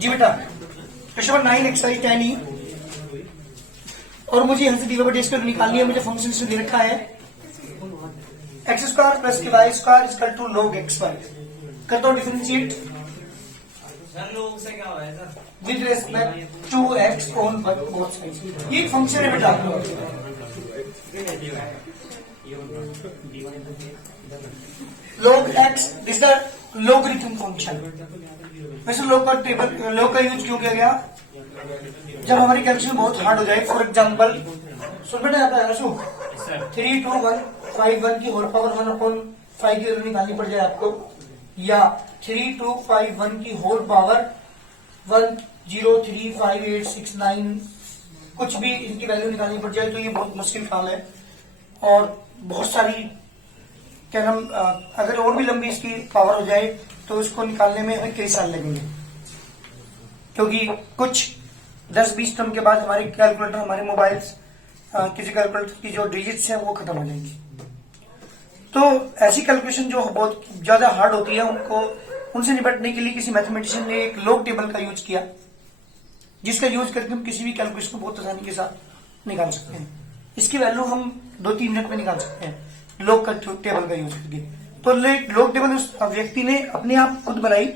जी बेटा question number 9 exercise 10 और मुझे यहाँ से डी बाई डी स्क्वायर निकालनी है। मुझे फंक्शन से दे रखा है एक्स स्क्वायर प्लस के y square equal to log x y. करता हूँ differentiate with respect to x on both sides. ये एक फंक्शन है बेटा, log x this the logarithm function. वैसे log का यूज क्यों किया गया? जब हमारी कैलकुलेशन बहुत हार्ड हो जाए, फॉर एग्जाम्पल सुन बेटा यहाँ पे 32151 की होल पावर 1/5 की वैल्यू निकालनी पड़ जाए आपको, या 3251 की होल पावर 103586 कुछ भी इनकी वैल्यू निकालनी पड़ जाए, तो ये बहुत मुश्किल काम है। और बहुत सारी क्या नाम, अगर और भी लंबी इसकी पावर हो जाए तो इसको निकालने में हमें कई साल लगेंगे, क्योंकि कुछ 10-20 टर्म के बाद हमारे कैलकुलेटर, हमारे मोबाइल्स, किसी कैलकुलेटर की जो डिजिट्स है वो खत्म हो जाएंगी। तो ऐसी कैलकुलेशन जो बहुत ज्यादा हार्ड होती है, उनसे निपटने के लिए किसी मैथमेटिशियन ने एक लॉग टेबल का यूज किया, जिसका यूज करके हम किसी भी कैलकुलेशन को बहुत आसानी के साथ निकाल सकते हैं। इसकी वैल्यू हम 2-3 मिनट में निकाल सकते हैं लॉग का टेबल का यूज करके। तो लॉग टेबल उस व्यक्ति ने अपने आप खुद बनाई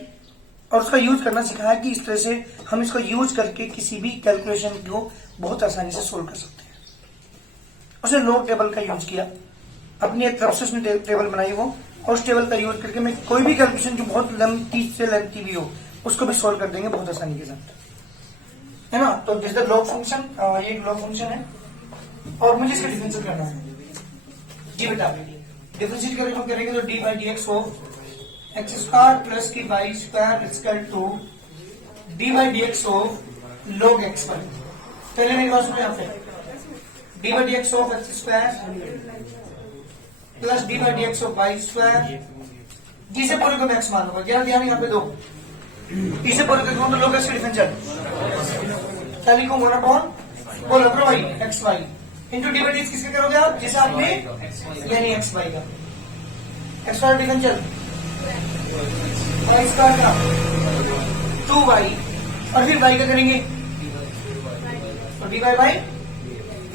और उसका यूज करना सिखाया कि इस तरह से हम इसको यूज करके किसी भी कैलकुलेशन को बहुत आसानी से सोल्व कर सकते हैं। उसने लॉग टेबल का यूज किया, अपनी एक तरफ से उसने टेबल बनाई वो, और उस टेबल का यूज करके मैं कोई भी कैलकुलेशन जो बहुत लंबी से लेंथी भी हो उसको भी सोल्व कर देंगे बहुत आसानी के साथ, है ना। तो दिस द लॉग फंक्शन, ये एक लॉग फंक्शन है और मुझे इसका डिफरेंशिएट करना है। जी बेटा डिफरेंशिएट करेंगे तो d by d x of x square plus की y square equal to d by d x of log x y. पहले मेरी बात सुनो, यहाँ पे d by d x of x square plus d by d x of y square. जिसे बोले को मैक्स मान लो, ध्यान यहाँ पे दो, इसे बोले तो log एक्स का डिफरेंशिएट क्या लिखूंगा ना, कौन बोलो प्रो y x y into d by d x किसके करोगे आप, जिसे आपने यानी एक्स वाई का x y differentiate y square का 2y और फिर y का करेंगे तो d by by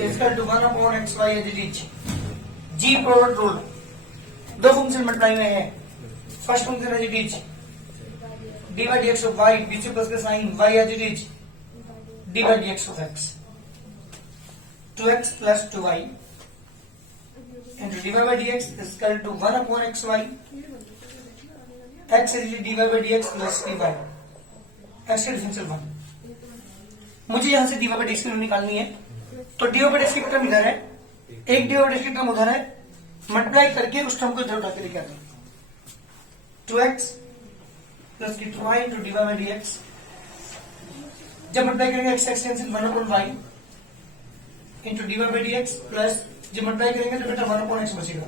equal to 1/xy as it is. जी प्रोडक्ट रूल, दो फंक्शन मल्टीप्लाई में है। First function as it is d by d x of y, बीच प्लस का sign y as it is d by d x of x, 2x plus 2y into dy by dx is equal to 1/xy, x is dy by dx plus dy, x का differential 1। मुझे यहां से dy by dx की value निकालनी है, तो dy by dx की term इधर है, एक dy by dx की टर्म उधर है, मल्टीप्लाई करके उस टर्म को इधर उठा के लेके आते हैं। 2x प्लस की 2y into dy by dx, जब मल्टीप्लाई करेंगे x cancel 1/y into dy by dx plus जब मल्टीप्लाई करेंगे तो बेटा 1/x बचेगा।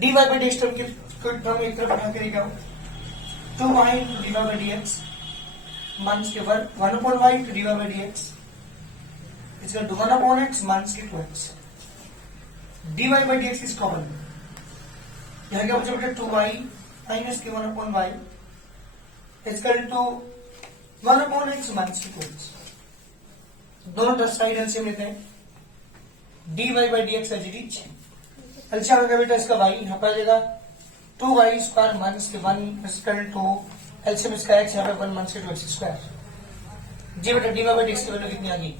dy by dx टर्म की टर्म एक तरफ उठा के लेके आओ, 2y into dy by dx minus के 1/y into dy by dx is equal to 1/x minus के 2x। dy by dx is common, यहाँ क्या बचा बेटा 2y माइनस के 1/y is equal to 1/x minus के 2x। दोनों side LCM लेते हैं, dy by dx as it is LCM होगा बेटा इसका y यहाँ पर आ जाएगा 2y स्क्वायर माइनस के 1 इक्वल टू एलसीएम इसका x यहाँ पे 1 माइनस के 2x स्क्वायर। जी बेटा dy by dx की वैल्यू कितनी आ गई,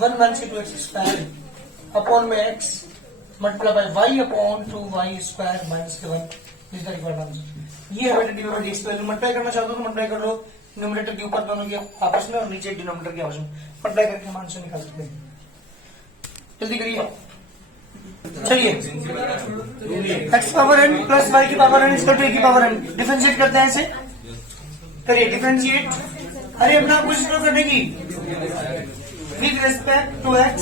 1 माइनस के 2x स्क्वायर अपॉन में x multiply by y upon 2y square minus के 1 इज द रिक्वायर्ड आंसर। ये है बेटा dy by dx की वैल्यू। मल्टीप्लाई करना चाहते हो तो मल्टीप्लाई कर लो, न्यूमरेटर के ऊपर दोनों के आपस में और नीचे डिनोमिनेटर के आपस में मल्टीप्लाई करके हम आंसर निकाल सकते हैं। जल्दी करिए, चलिए x power n plus y की पावर n इसका 2 की पावर n डिफरेंशिएट करते हैं, ऐसे करिए डिफरेंशिएट। अरे अपना कुछ करने की with respect to x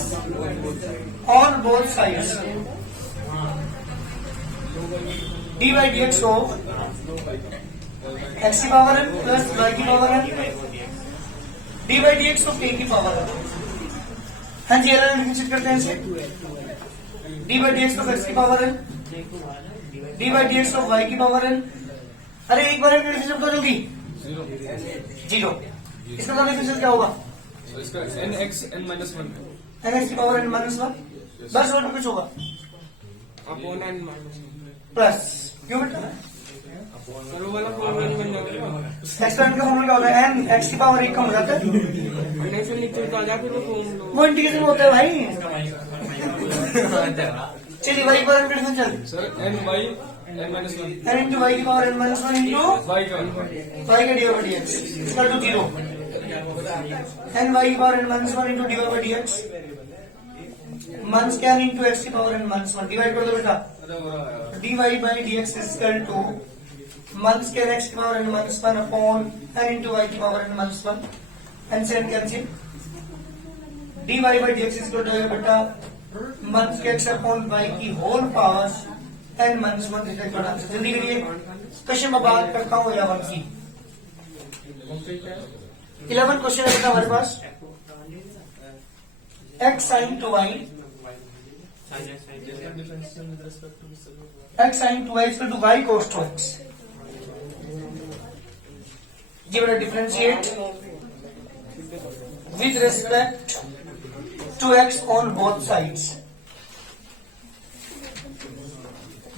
on both sides d by d x of x की पावर n प्लस y की power n d by d x of a की पावर n। हाँ जी डिफरेंशिएट करते हैं इसे, d by d x of x की power n d by d x of y की पावर n अरे एक बार डिफरेंशियल बताओ जल्दी। 0। इसका मतलब डिफरेंशियल क्या होगा? तो इसका n x n minus 1 n x की पावर n माइनस 1, बस और कुछ होगा अपॉन n माइनस प्लस, क्यों बेटा? वो वाला फॉर्मूला बन जाएगा। एक्सपेरिमेंट का फॉर्मूला क्या होता है? n x की पावर 1 कम हो जाता है, नहीं फिर नीचे उतार जा, फिर वो फॉर्मूला वो इंटीग्रेशन में होता है भाई। चलिए वाई की पावर n का differential, sir n y n minus 1 n into y की power n minus 1 into y का वाई का d by d x equal to 0। n y की power n minus 1 into d by d x minus क्या into x की power n minus 1 divide कर दो बेटा। D y by d x equal to minus क्या x की power n minus 1 upon n into y की power n minus 1, n से n cancel, d y by d x equal to बेटा minus क्या x upon y की whole power n minus 1। जल्दी करिए, question में बात करता हूँ 11 की। 11 क्वेश्चन है हमारे पास, x sin two y, x sin two y equal to y cos two x। ये बेटा differentiate with respect to x on both sides,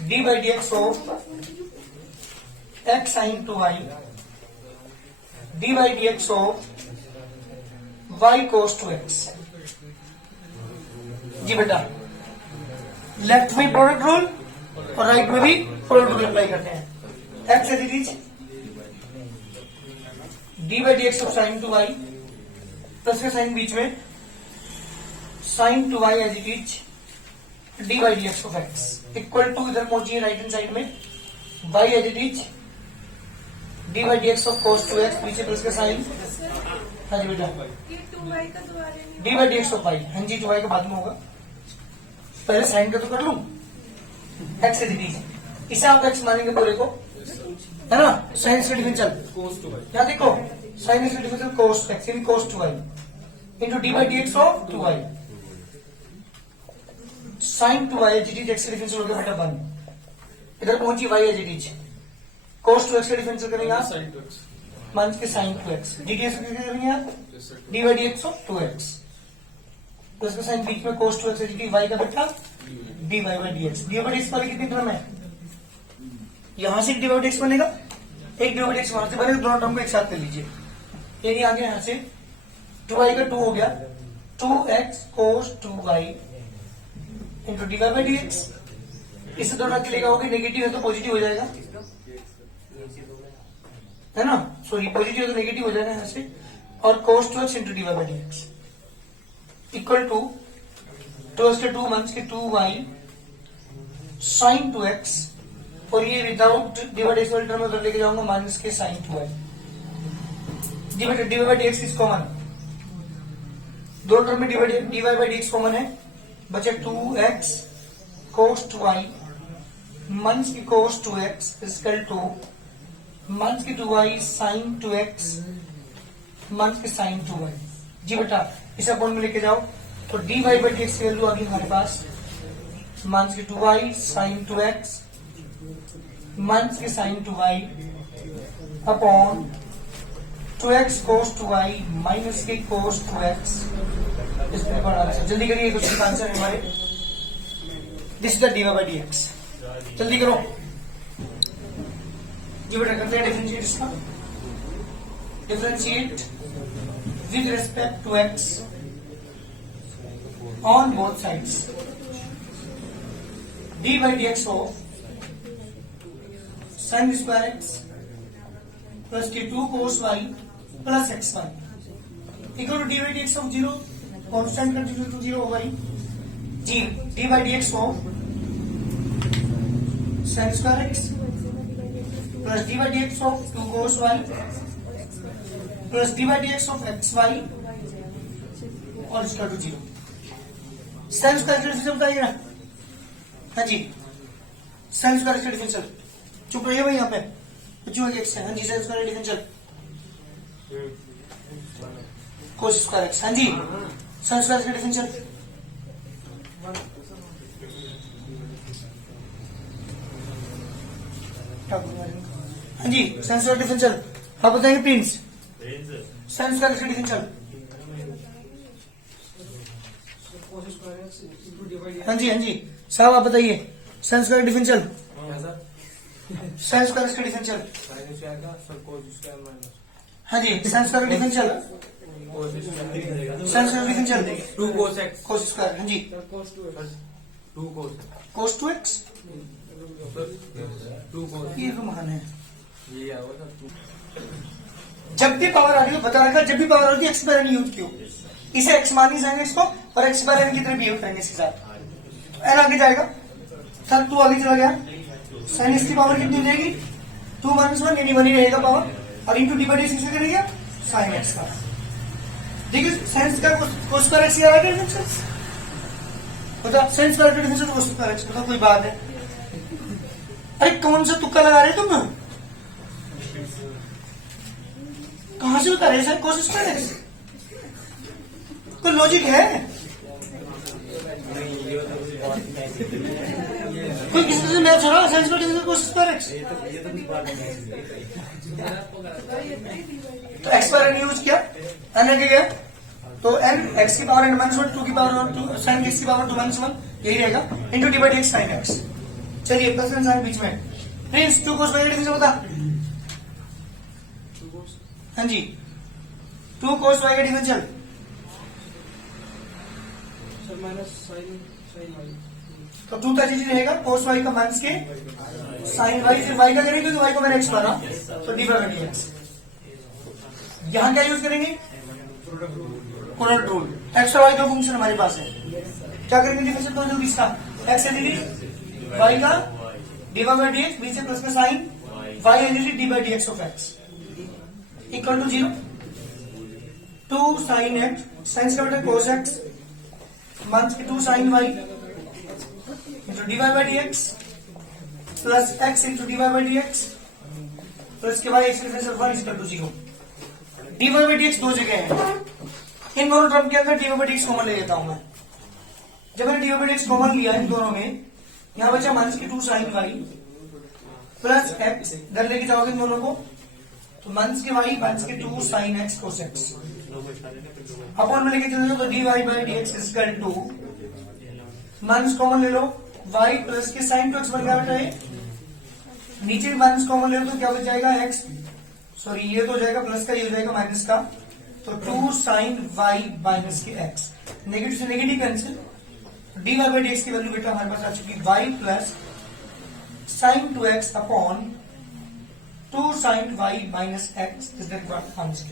d by dx of x sin two y, d by dx of y cos two x। जी बेटा, left में product rule और right में भी product rule apply करते हैं। X as it is d by d x of sine two y, plus का sign बीच में, sine two y as it is d by d x of x equal to, इधर पहुंचिए right hand side में, y as it is d by d x of cos two x, पीछे plus का sign. हाँ जी बेटा, d by d x of y, हाँ जी टू वाई का बाद में होगा, पहले साइन का तो कर लू। एक्स एज इट इज, इसे आप एक्स मानेंगे पूरे को, है ना? साइन इसका डिफरेंशियल cos to y यहाँ देखो, साइन इसका डिफरेंशियल कोस एक्स यानी cos two y into d by d x of two y, sine two y as it is, x का डिफरेंशियल हो गया बेटा 1, इधर पहुंची y as it is, cos two x का डिफरेंशियल करेंगे आप sin to x माइनस के sine two x, d d x करेंगे आप d by d x of two x, plus का साइन बीच में cos two x as it is, y का बेटा d y by d x. D by d x वाले कितनी term है? यहां से डी बाई डी एक्स बनेगा, एक डी बाई डी एक्स वहां से बनेगा, दोनों टर्म को एक साथ कर लीजिए। ये आ गया यहां से, टू वाई का 2 हो गया, 2x cos 2y into d y by d x. इससे दोनों के लेगा होगी, नेगेटिव है तो पॉजिटिव हो जाएगा, है ना? सॉरी, पॉजिटिव है तो नेगेटिव हो जाएगा यहां से, और cos 2x into d y by d x equal to 2x के 2 मंथ्स के 2y साइन 2x, और ये विदाउट डिवाइड वाली टर्म उधर लेके जाऊंगा माइनस के sine 2y। D y by d x is common, दो टर्म में d y by d x common है, बचे 2x cos 2y माइनस की cos 2x equal to minus की 2y साइन 2x माइनस की साइन 2y। जी बेटा, इसे अपॉन में लेके जाओ तो d y by d x की वैल्यू आ गई हमारे पास, माइनस की 2y साइन 2x माइनस की sine 2y upon 2x cos 2y minus की cos 2x। इसमें बड़ा आंसर, जल्दी करिए, क्वेश्चन का आंसर है हमारे, this is the d y by d x. जल्दी करो जी बेटा, करते हैं डिफरेंशिएट इसका, differentiate with respect to x on both sides, d by d x of sine square x plus की 2 cos y plus x y equal to d by d x of 0, constant continue to 0 होगा जी, d by d x of sine square x plus d by d x of 2 cos y plus d by d x of x y और इसका to 0। Sine square का differential बताइए ना। हाँ जी, sine square का डिफरेंशियल, चुप रहिए भाई यहाँ पे, बच्चों एक्स है। हाँ जी, sine square differential cos square x. हाँ जी, साइन स्क्वायर का डिफरेंशियल हाँ जी, साइन स्क्वायर डिफरेंशियल आप बताएंगे प्रिंस। साइन स्क्वायर का डिफरेंशियल। हाँ जी हाँ जी साहब आप बताइए, sign square differential. Sine square का डिफरेंशियल। हाँ जी, sine square differential. Sine square differential 2 cos x cos square. हाँ जी, कोस 2x। 2 cos ये तो महान है। ये आया था 2 जब भी पावर आ रही हो बता रखा, जब भी पावर आ रही है एक्स बार एन यूज क्यों, इसे एक्स मान ही जाएंगे इसको, और एक्स बार एन की तरह बिहेव करेंगे इसके साथ। एन आगे जाएगा, सर 2 आगे चला गया, साइन एक्स की पावर कितनी हो जाएगी 2 - 1 यानी 1 ही रहेगा पावर, और into d by d x करेंगे साइन एक्स का। ठीक है, साइन का कोस स्क्वायर एक्स आ गया बता, साइन स्क्वायर का डिफरेंशियल कोस स्क्वायर एक्स, बता कोई बात है। अरे कौन सा तुक्का लगा रहे तुम, कहां से बता रहे सर कोस स्क्वायर एक्स, कोई लॉजिक है, कोई किसी से मैच हो रहा है साइंस का डिफरेंशियल कोस स्क्वायर एक्स। तो एक्स पर एन यूज किया, एन आगे गया तो एन एक्स की पावर एन -1 2 की पावर 2 साइन एक्स की पावर 2 - 1 यही रहेगा, into d by d x sine x. चलिए प्लस एन साइन बीच में, प्रिंस 2 कोस वाई डिफरेंशियल बता। हाँ जी, 2 कोस वाई का differential. Sir minus sine y, तो 2 का जी रहेगा कोस वाई का माइनस के साइन वाई, फिर वाई का करेंगे क्योंकि वाई को मैंने एक्स माना, तो डी बाई डी एक्स। यहां क्या यूज करेंगे प्रोडक्ट रूल, एक्स और वाई दो फंक्शन हमारे पास है, क्या करेंगे डिफरेंशियल तो जल्दी इसका, एक्स एडिट वाई का डी बाई डी एक्स, बीच से प्लस में sine y edit d by d x of x equal to 0 2 sine x, sine का बेटा कोस एक्स माइनस के 2 sine y into d by d x plus x into d by d x plus के बाद x differential 1 equal to 0। D by d x दो जगह है, इन दोनों टर्म के अंदर d by d x common ले लेता हूं मैं। जब मैंने d by d x common लिया इन दोनों में, यहां बचा माइनस के 2 साइन वाई प्लस एक्स, इधर लेके जाओगे इन दोनों को तो माइनस के वाई माइनस के 2 sine x cos x upon में लेके चलो तो d y by d x equal to minus common ले लो वाई प्लस के साइन 2x बन गया बेटा है, नीचे माइनस कॉमन ले लो तो क्या बच जाएगा एक्स, सॉरी ये तो हो जाएगा प्लस का, ये हो जाएगा माइनस का, तो 2 साइन वाई माइनस के एक्स, नेगेटिव से negative cancel, d y by d x की वैल्यू बेटा हमारे पास आ चुकी y plus sine 2x upon 2 sine y minus x is the answer.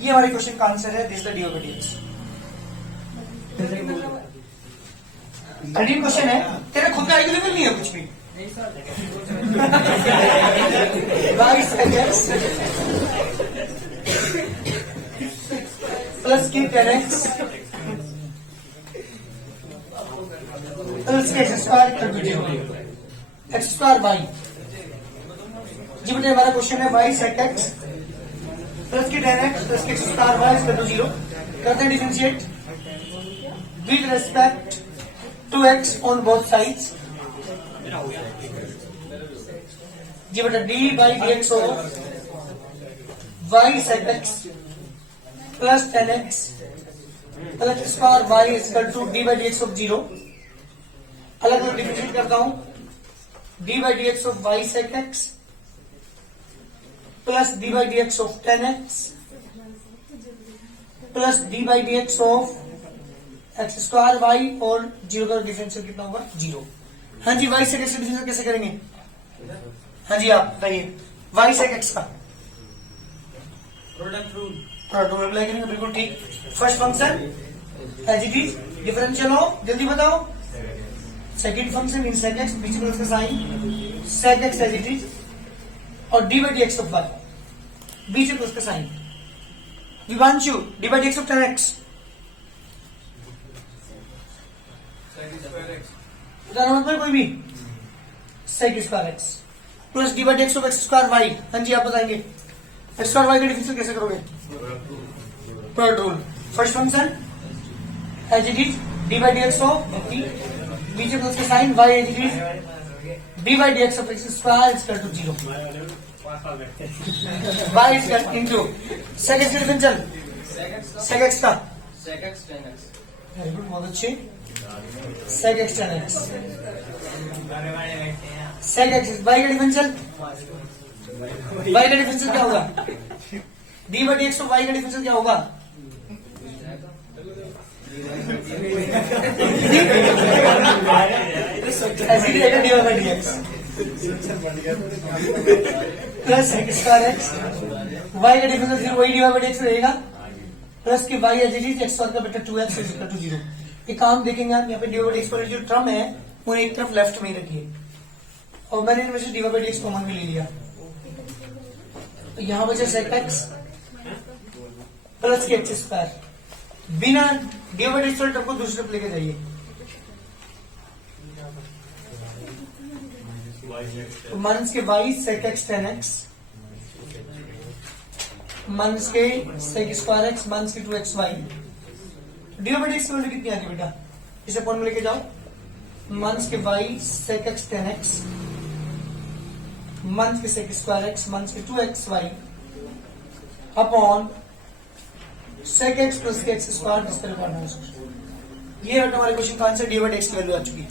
ये हमारे क्वेश्चन का आंसर है, this the d y by d x. Question है, तेरे खुद का आइडिया नहीं है कुछ भी, प्लस की 10x प्लस के एक्स स्क्वायर वाई जी बेटे, हमारा क्वेश्चन है वाई सेक एक्स प्लस की 10x प्लस के x square y equal to 0। करते हैं differentiate with respect to x on both sides जी बेटा, d by d x of y sec x plus 10x plus square y equal to d by d x of 0। अलग अलग डिफरेंशिएट करता हूं, d by d x of y sec x plus d by d x of 10x plus d by d x of x square y, और 0 का differential कितना होगा 0। हाँ जी, वाई सेक एक्स का डिफरेंशियल कैसे करेंगे, हाँ जी आप बताइए, वाई सेक एक्स का प्रोडक्ट रूल अप्लाई करेंगे, बिल्कुल ठीक। First function as it is differential of, जल्दी बताओ, second function in sec x, पीछे प्लस का sign sec x as it is, और d by d x of y बीच में प्लस का sign, Vivanshu d by d x of 10x बताना मत कोई भी, sec square x plus d by d x of x square y. हाँ जी आप बताएंगे एक्स स्क्वायर वाई का डिफरेंशियल कैसे करोगे, product rule. First function as it is d by d x of बीच में प्लस का sign y as it is d by d x of x square equal to 0। Y square into sec x का differential सेक x का sec x tan x. Very good, बहुत अच्छे। Sec x tan x sec x y का differential क्या होगा? D by d x y का differential क्या होगा? ऐसे ही रहेगा d by d x plus x square x y का डिफरेंशियल फिर वही डी बाई डी एक्स रहेगा प्लस की y as it is x square का बेटा 2x इज इक्वल टू 0। ये काम देखेंगे आप, यहाँ पे डी बाई डी एक्स पर जो टर्म है वो एक तरफ लेफ्ट में ही रखिए और मैंने इनमें से d by d x common में ले लिया। तो यहाँ बचे सेक एक्स प्लस के एक्स स्क्वायर बिना d by d x term को दूसरी तरफ लेके जाइए। तो माइनस के y sec x tan x minus के सेक स्क्वायर एक्स माइनस के 2x y d by d x की वैल्यू कितनी आ गई बेटा? इसे पॉइंट में लेके जाओ। माइनस के y sec x tan x minus के सेक स्क्वायर एक्स माइनस के 2x y upon sec x plus के एक्स स्क्वायर जिसका रिकॉर्ड है उसको। ये हमारे क्वेश्चन का answer d by d x की वैल्यू आ चुकी है।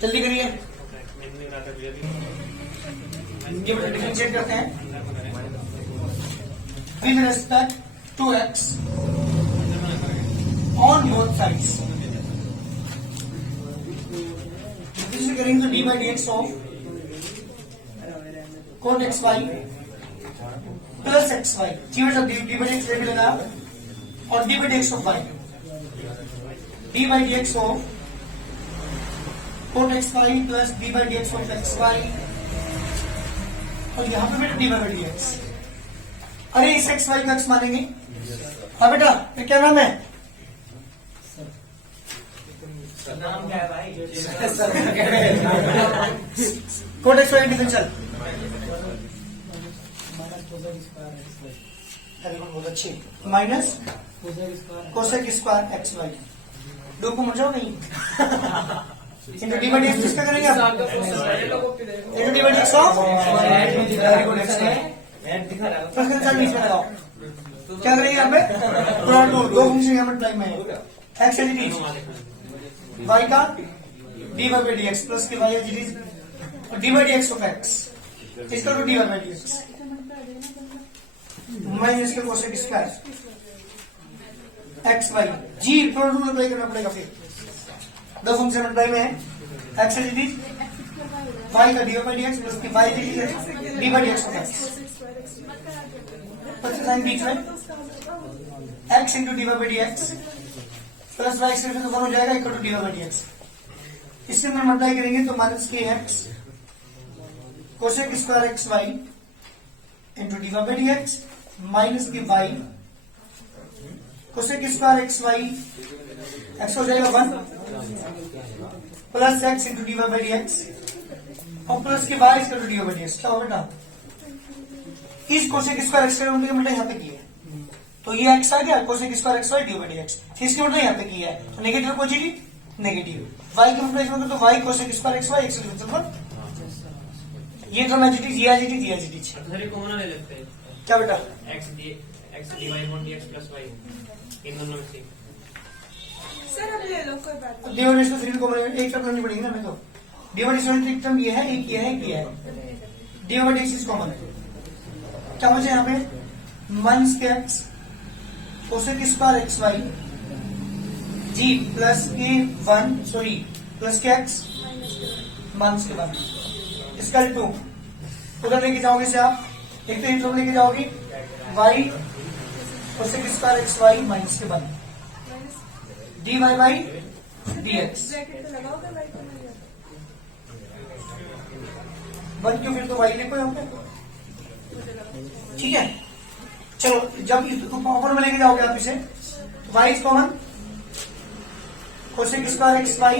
जल्दी करिए, ये बेटा डिफरेंशिएट करते हैं with respect to x on both sides. This is करेंगे तो d by dx of cot xy plus xy जी बेटा d by dx लेके लेना और d by dx of y d by dx of cot xy plus d by dx of xy और यहाँ पे बेटा d by dx। अरे इस एक्स वाई को एक्स मानेंगे। हाँ बेटा ये क्या नाम है? नाम क्या है भाई? कोट एक्स वाई डिफरेंशियल बहुत अच्छी minus cosec square x y दो को मर जाओ नहीं into d by d x किसका करेंगे आप? Into d by d x of बीच में लगाओ। क्या करेंगे यहाँ पे? प्रोडक्ट टू दो फंक्शन यहाँ पर टाइम में x as it is y का d by by d x plus के वाई एज इट इज और d by d x of x इसका तो d by by d x minus के कोसेक स्क्वायर एक्स वाई जी product to apply करना पड़ेगा। फिर दो फंक्शन टाइम में x as it is y का d by d x plus की y as it is d by d x of x line बीच में x into d by d x plus y x तो हो जाएगा equal to d by d x. इससे हम multiply करेंगे तो माइनस के x cosec square x y into d by d x minus की y cosec square x y x हो जाएगा 1 plus x into d by d x और plus की y equal to d by d x. क्या होगा बेटा? इस cosec square x का उल्टा यहाँ पे किया है तो ये एक्स आ गया cosec square x y d by d x इसके उल्टा यहाँ पे किया है तो नेगेटिव पॉजिटिव नेगेटिव वाई के मल्टीप्लाई तो y cosec square x y x ये तो एजिटिव ये एजिटिव ये एजिटिव सर कॉमन ले लेते हैं क्या बेटा? x divide upon dx plus y इन दोनों में से सर अब ले लो कोई बात नहीं। डी बाई डी एक्स को एक टर्म लेनी पड़ेगी ना हमें तो डी बाई डी एक्स एक टर्म ये है एक ये है एक ये है d by d x common है। क्या मुझे यहाँ पे माइनस के x cosec square x y जी प्लस के 1 सॉरी प्लस के एक्स माइनस के 1 इसका 2 उधर लेके जाओगे से आप एक तो इंटरवल लेके जाओगे y cosec square x y minus के 1 d y by d x bracket तो लगाओगे भाई को नहीं 1 क्यों फिर तो वाई लिखो यहाँ पे ठीक है। चलो जब ऊपर में लेके जाओगे आप इसे y is common cosec square x y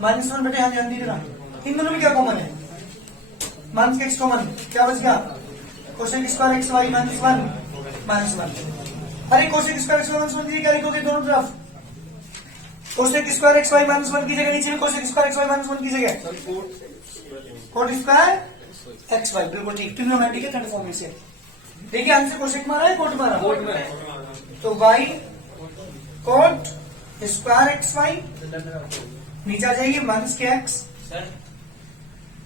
minus 1 बेटे यहाँ ध्यान दीजिएगा इन दोनों में क्या कॉमन है? माइनस के एक्स कॉमन क्या बच गया? Cosec square x y minus 1 minus 1 अरे cosec square x y minus 1 क्या लिखोगे दोनों तरफ? Cosec square x y minus 1 की जगह नीचे में cosec square x y minus 1 की जगह कोट स्क्वायर एक्स वाई, बिल्कुल ठीक, ट्रिग्नोमेट्रिक है, थर्ड फॉर्म से। देखिए आंसर कोसेक मारा है, कोट मारा, कोट में तो y cot square x y नीचे आ जाइए, माइनस के x sir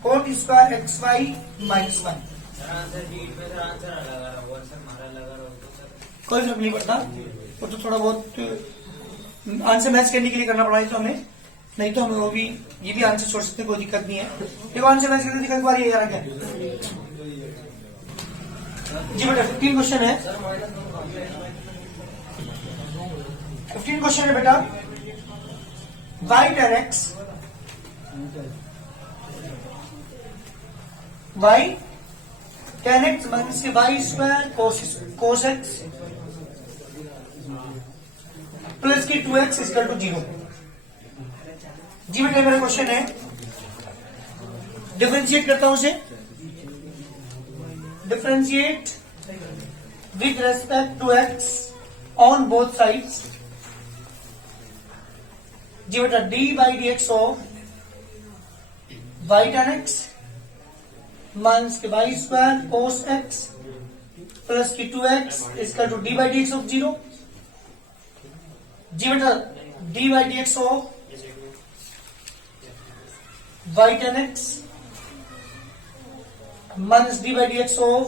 cot square x y minus one. Sir answer sheet में सर आंसर अलग आ रहा हुआ सर, हमारा लगा रहा होता सर। कोई फर्क नहीं पड़ता, वो तो थोड़ा बहुत आंसर मैच करने के लिए करना पड़ा है तो हमें, नहीं तो हमें वो भी, ये भी आंसर छोड़ सकते हैं, कोई दिक्कत नहीं है। देखो आंसर मैच करने दिक्कत बार ये आ रहा क्या जी बेटा, 15 क्वेश्चन है, 15 क्वेश्चन है बेटा। Y tan x y tan x minus के y square cos x plus की 2x इक्वल टू 0। जी बेटा मेरा क्वेश्चन है, डिफरेंशिएट करता हूं उसे, differentiate with respect to x on both sides. जी बेटा d by d x of y tan x minus के y square cos x plus की 2x इसका to d by d x of 0। जी बेटा d by d x of y tan x minus d by d x of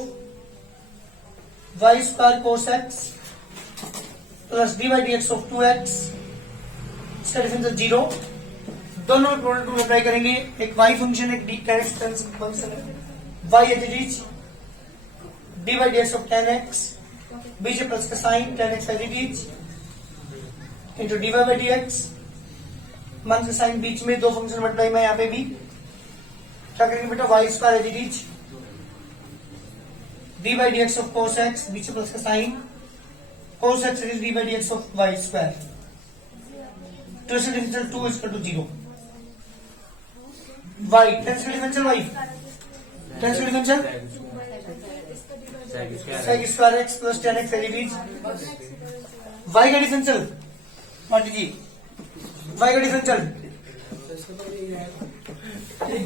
y square cos x plus d by d x of 2x इसका difference 0। दोनों product rule apply करेंगे, एक y function एक d characters function है, y as it is d by d x of 10x बीच में plus का sine 10x as it is into d y by d x, मन का साइन बीच में, दो फंक्शन मल्टीप्लाई में यहाँ पे भी क्या करेंगे बेटा, y square as it is d by d x of cos x बीच में प्लस का sign cos x is d by d x of y square, two से differential 2 equal to 0। Y tan से डिफरेंशियल वाई टेन से differential sec square x plus 10x as it is y का differential मान लीजिए, Y का differential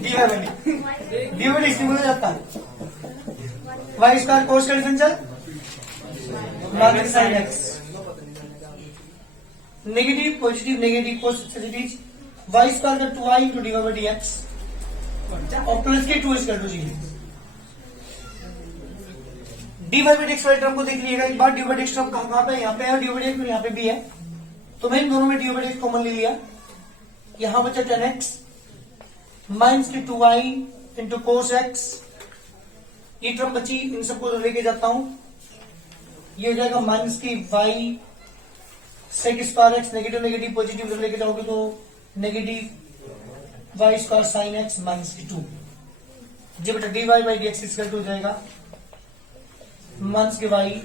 D y D इसमें बोला जाता है, वाई स्क्वायर कोस का differential minus sine x negative positive negative positive y square का 2i into d y by d x और प्लस के 2 equal to 0। D y by d x वाले term को देख लीजिएगा एक बार, d y d x term कहां पे है, यहाँ पे है, डी वाई डी एक्स यहाँ पे भी है, तो मैं इन दोनों में d y d x common ले लिया, यहां बचा 10x माइनस की 2i इंटू कोस एक्स, ये टर्म बची, इन सबको लेके जाता हूं, ये हो जाएगा माइनस की y sec square x negative negative positive जब लेके जाओगे तो negative y square sine x minus की 2। जी बेटा d y by d x equal to हो जाएगा माइनस के y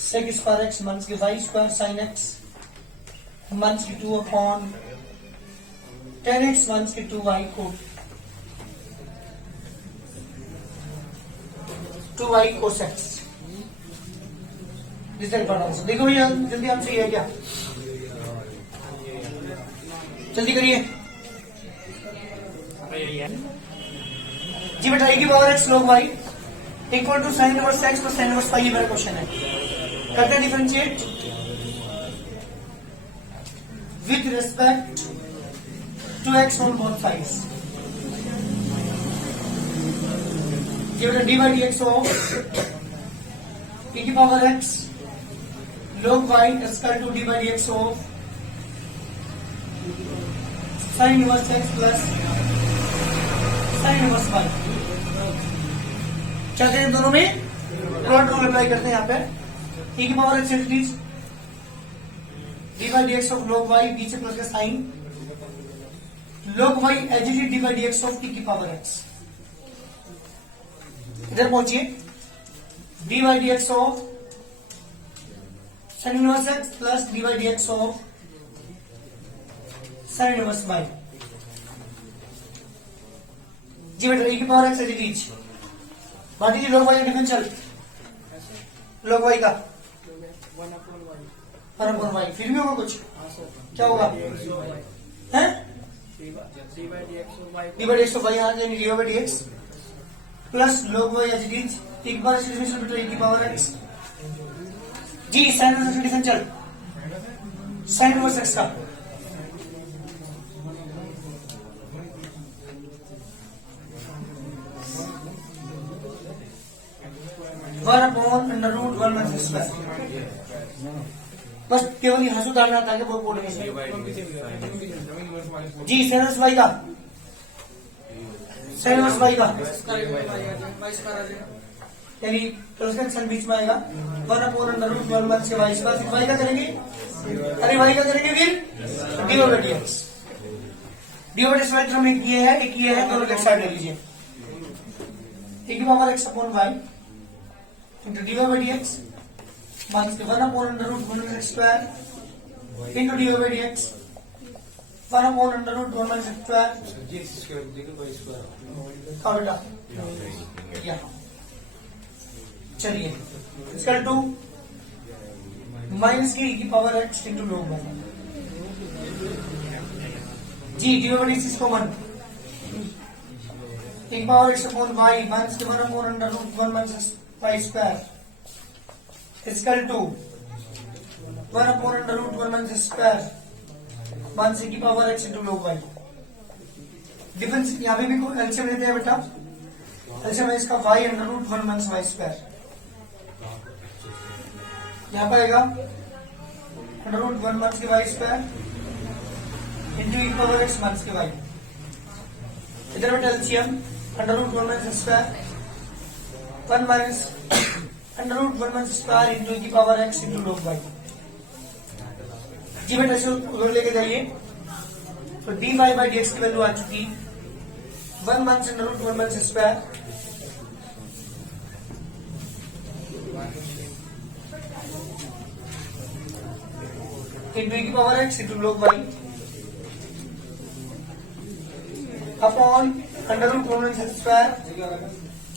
sec square x minus के y square sine x minus की 2 अपॉन 10x माइनस की 2y को 2y कोस एक्स। देखो भैया जल्दी आंसर ये है क्या, जल्दी करिए जी बेटा, e की power x log y equal to sine inverse x plus sine inverse y, ये मेरा क्वेश्चन है। करते हैं differentiate with respect to x on both sides. ये बेटा d by d x of e की power x log y square to d by d x of sine inverse x plus sine inverse y। चलते हैं दोनों में plot rule apply करते हैं। यहाँ पे e की power x increase d by d x of log y b से प्लस का sign log y as it is d by d x of t की पावर x। इधर पहुंचिए d by d x of sine inverse x plus d by d x of sine inverse y। जी बेटा e की power x as it is मान लीजिए log y का differential log y का 1/y, फिर भी होगा कुछ, क्या होगा हैं d by d x of y, यहाँ d by d x plus log y as it is, एक बार डिफरेंशियल बिटवीन e की पावर x। जी साइन इनवर्स डिफरेंशियल चल, साइन इनवर्स x का 1/√1 बस केवल यहाँ से उतारना था कि वो बोलेंगे जी साइन इनवर्स y का, साइन इनवर्स y का यानी ट्रांसलेशन बीच में आएगा 1/√1 से y स्क्वायर, फिर y का करेंगे, अरे y का करेंगे फिर dy/dx। dy/dx वाली हम एक ये है, एक ये है, दोनों एक साइड ले लीजिए, एक की power x upon y into dy/dx minus 1/√1 square into dy/dx 1/√1 square का बेटा यहाँ। चलिए इसका 2 माइनस की power x into log y जी dy/dx इसको 1 एक power x upon y minus 1/√1 y square इसका 2 1/√1 स्क्वायर माइनस की power x into log y। Difference यहाँ पे भी एलसीएम लेते हैं बेटा, एलसीएम है इसका y/√1 y स्क्वायर, यहाँ पर आएगा √1 के y square into e power x minus के y। इधर बेटा LCM √1 square 1 minus √1 square into की power x into log y। जी बेटा इसको उधर लेके जाइए तो dy/dx की वैल्यू आ चुकी 1 माइनस √1 स्क्वायर इंटू की power x into log y upon √1 square,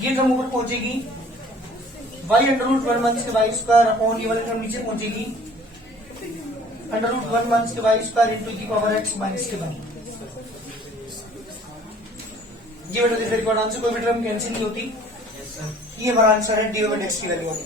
ये टर्म ऊपर पहुंचेगी y/√1 के y स्क्वायर अपॉन ये वाली टर्म नीचे पहुंचेगी √1 के y स्क्वायर इंटू की पावर x माइनस के y। ये बेटा देखिए आंसर कोई भी टर्म कैंसिल नहीं होती, ये हमारा आंसर है dy/dx की वैल्यू होगी।